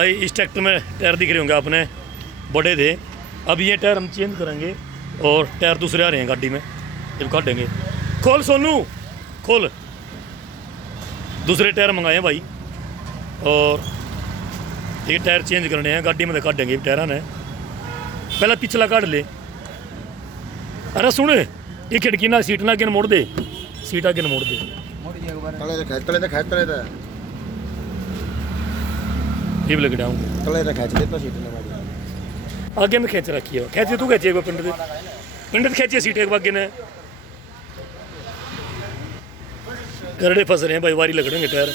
भाई इस ट्रैक्टर में टायर दिख रहे होंगे आपने, बड़े थे। अब ये टायर हम चेंज करेंगे और टायर दूसरे आ रहे हैं गाड़ी में, जब काटेंगे। खोल सोनू खोल, दूसरे टायर मंगाए हैं भाई और ये टायर चेंज करने हैं गाड़ी में, काटेंगे टायर ने। पहले पिछला काट ले। अरे सुन, ये खिड़की ना सीट ना आगे मोड़ दे, सीट आगे मोड़ दे। ये लग रहा हूँ आगे में खींच रखी है, खींचे तू खींचे पिंड खींचिए सीट एक बागे ने। करड़े फंस रहे हैं भाई, वारी लगड़ेंगे टायर।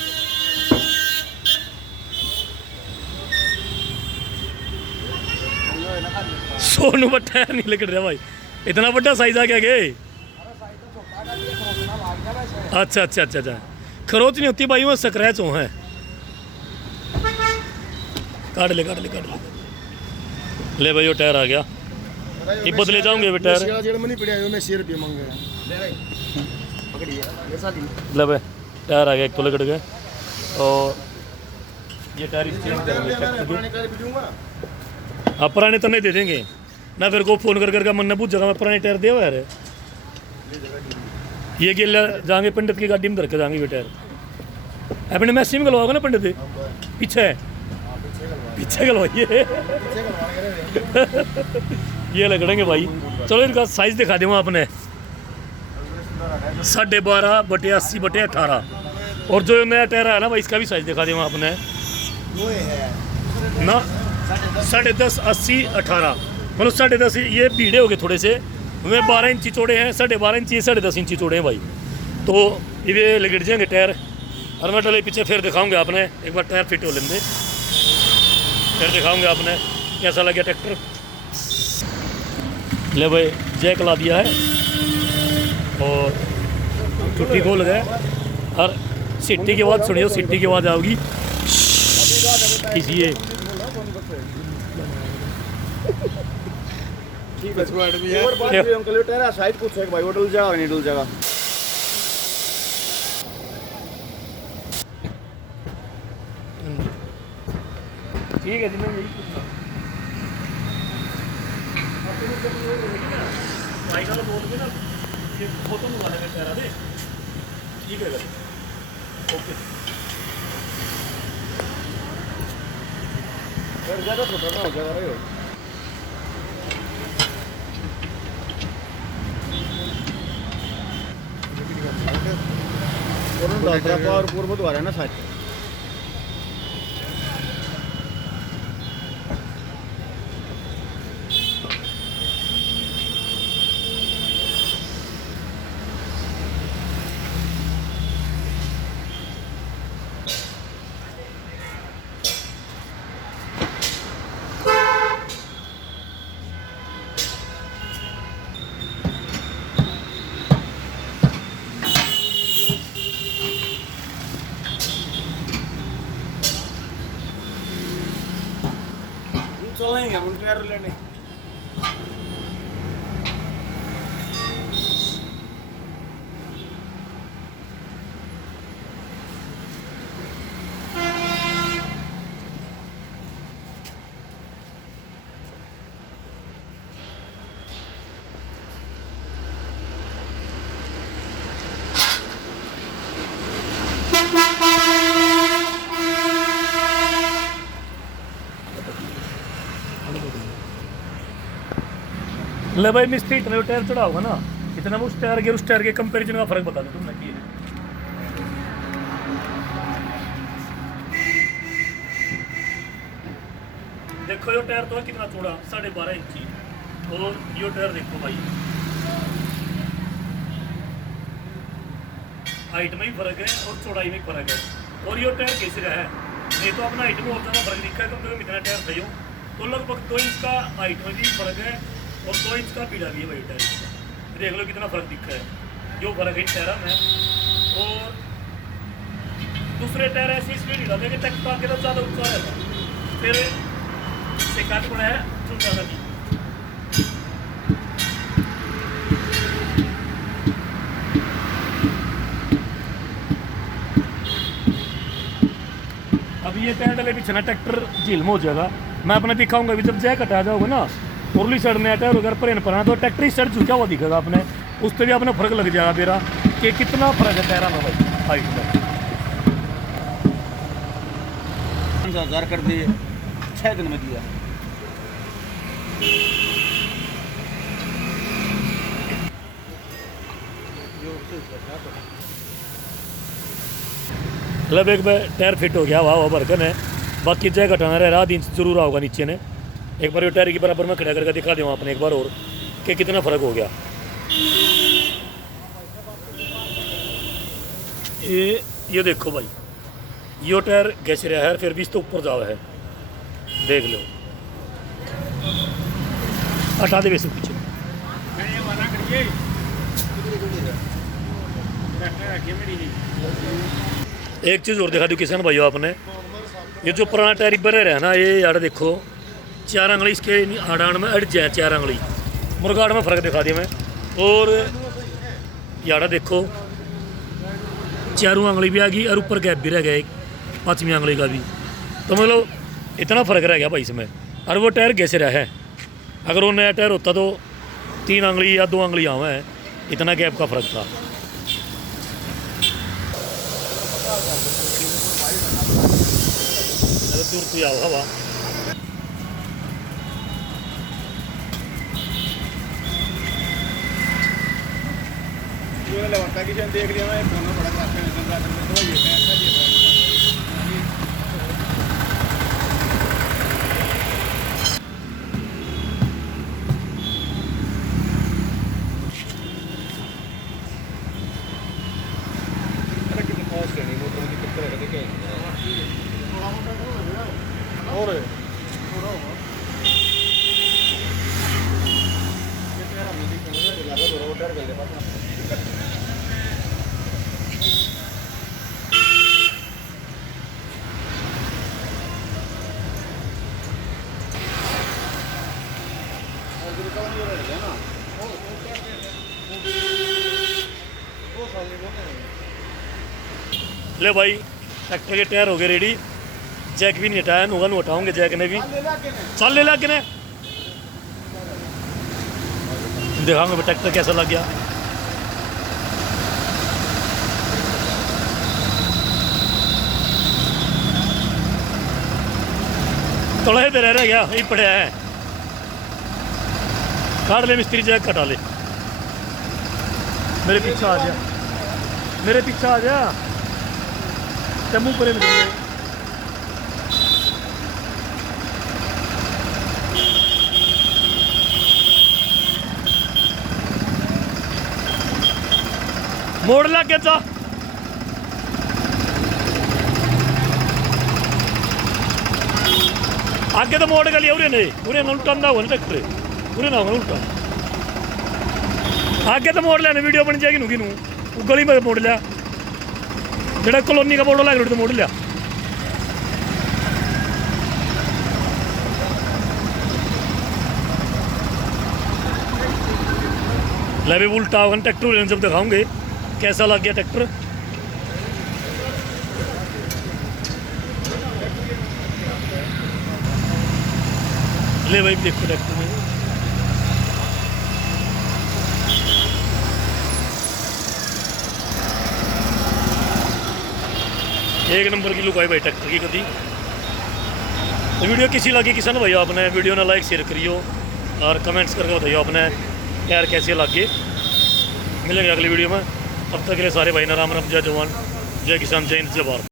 सोनू पर टायर नहीं लग रहा भाई, इतना बड़ा साइज आ गया गे। अच्छा अच्छा अच्छा अच्छा, खरोच नहीं होती भाई, वो स्क्रैच हो है। काट ले काट ले काट ले भाई, वो टायर आ गया। ये बदले जाऊंगे टायर। ले भाई टायर आ गया, एक तो लगड़ गए और ये टायर चेंज करेंगे। हाँ पुराने तो नहीं दे देंगे ना, फिर को फोन कर करके मन ने पूछ जगह में पुराने टायर दे हुआ यार। ये गिल जाएंगे पंडित की गाड़ी में धर के जाएंगे ये टायर। अपने मैसी में गलवाओगे ना पंडित, पीछे पीछे गलवाइए। ये लगड़ेंगे भाई। चलो इनका साइज दिखा दूँ आपने, 12.5/80/18। और जो नया टायर है ना भाई, इसका भी साइज दिखा दूँ आपने ना, 10.5/80/18। मतलब 10.5 ये भीड़े हो गए थोड़े से, वे 12 इंची चौड़े हैं, 12.5 इंची 10.5 इंची चौड़े हैं भाई। तो ये लगड़ जाएंगे टायर। और मैं डले पीछे फिर दिखाऊंगे आपने, एक बार टायर फिट हो लेंगे फिर दिखाऊंगे आपने कैसा लगे ट्रैक्टर। ले भाई जैक ला दिया है और टुट्टी खोल गए। और सीटी की आवाज़ सुनियो, सीटी की आवाज़ आओगी इसलिए। ठीक है, और बात भी अंकल टायर साइड पूछ है भाई, वो डुल जाएगा नहीं डुल जाएगा। ठीक है जी, मैं यही पूछना भाई का बोल के ना, ये फोटो मंगा लेंगे टायर दे। ठीक है ओके। ज़्यादा छोटा ना हो जाएगा भाई। और पूर्व द्वारा है ना साइड। चलेंगे हम टायर लेने। ले भाई मिस्त्री इतने टायर चढ़ा होगा ना, इतना में उस टायर के कंपेरिजन का फर्क बता दो तुमने की है। देखो ये टायर तो है कितना चौड़ा, 12.5 इंची। और ये टायर देखो भाई, हाइट में ही फर्क है और चौड़ाई में फर्क है। और ये टायर कैसे है, नहीं तो अपना हाइट में और ज़्यादा फर्क दिखा है। कम से कम इतना टायर सही हो तो लगभग 2 इंच का हाइट में भी फर्क है और 2 इंच का पीड़ा भी है भाई टायर। देख लो कितना फर्क दिखा है, जो फर्क है टायर में। और दूसरे टायर ऐसी स्पीड डाल देंगे तक आगे तो ज़्यादा ऊँचा रहेगा, फिर शिकायत पड़ा है चुन ज़्यादा नहीं। अब ये टायर डले पीछे ना ट्रैक्टर झील में हो जाएगा। मैं अपने दिखाऊंगा भी, जब जैक हटा जाओगे ना उर्ली साइड में टायर अगर पर पड़ा तो ट्रैक्टर इस साइड झुका हुआ दिखेगा अपने, उससे भी अपने फर्क लग जाएगा मेरा कि कितना फर्क है टायरा में भाई हाइट में। 5,000 कर दिए, 6 दिन में दिया। मतलब एक बार टायर फिट हो गया, वाह बरकन है। बाकी जैक हटाना रह रहा, 3 जरूर होगा नीचे ने। एक बार ये टायर के बराबर में खड़ा करके दिखा दूँ आपने एक बार और कि कितना फ़र्क हो गया। ये देखो भाई, ये टायर घिस रहा है फिर भी इस तो ऊपर जावा है, देख लो। हटा दे वैसे पीछे। एक चीज़ और दिखा दूँ किसान भाइयों आपने, ये जो पुराना टायर बने रहा है ना, ये यार देखो 4 अंगली इसके आड़ान में अड़ जाए, 4 अंगली मुर्गाड़ में फ़र्क दिखा दिया मैं। और यार देखो 4 अंगली भी आ गई और ऊपर गैप भी रह गया एक 5वीं अंगली का भी, तो मतलब इतना फ़र्क रह गया भाई इसमें। और वो टायर कैसे रहा है, अगर वो नया टायर होता तो 3 अंगली या 2 अंगली आवा है, इतना गैप का फ़र्क था। दूर तो आओ हवा देख लिया मैं, दोनों बड़ा तो ये ले भाई ट्रैक्टर के टायर हो गए रेडी, जैक भी नहीं हटाया, होगा नहीं हटाओगे जैक ने भी। चल ले ला के ने दिखाऊंगे ट्रैक्टर कैसा लग गया। थोड़ा ही रह गया, यही पड़ा है, काट ले मिस्त्री, जैक कटा ले। मेरे पीछे आ जा, मेरे पीछे आ जा, चमू पर मोड़ ला के जा। आगे तो मोड़ गली उरे नहीं, उरे ना उल्टा ना हो ट्रैक्टर, उरे ना हो उल्टा। आगे तो मोड़ लेने, वीडियो बन जाएगी नूगी नू गली में मोड़ लिया, जेड़ा कॉलोनी का बोर्ड लग तो मोड़ लिया। ले भी उल्टा होगा ट्रैक्टर, जब दिखाऊंगे कैसा लग गया ट्रैक्टर। ले भाई देखो ट्रैक्टर में एक नंबर की लुक आई भाई ट्रैक्टर की कभी। तो वीडियो किसी लगी किसान भाई आपने वीडियो ने लाइक शेयर करियो और कमेंट्स करके बताइए आपने टायर कैसे लगे। मिलेंगे अगली वीडियो में, तब तक के लिए सारे भाई ना राम राम, जय जवान जय किसान जय हिंद जय भारत।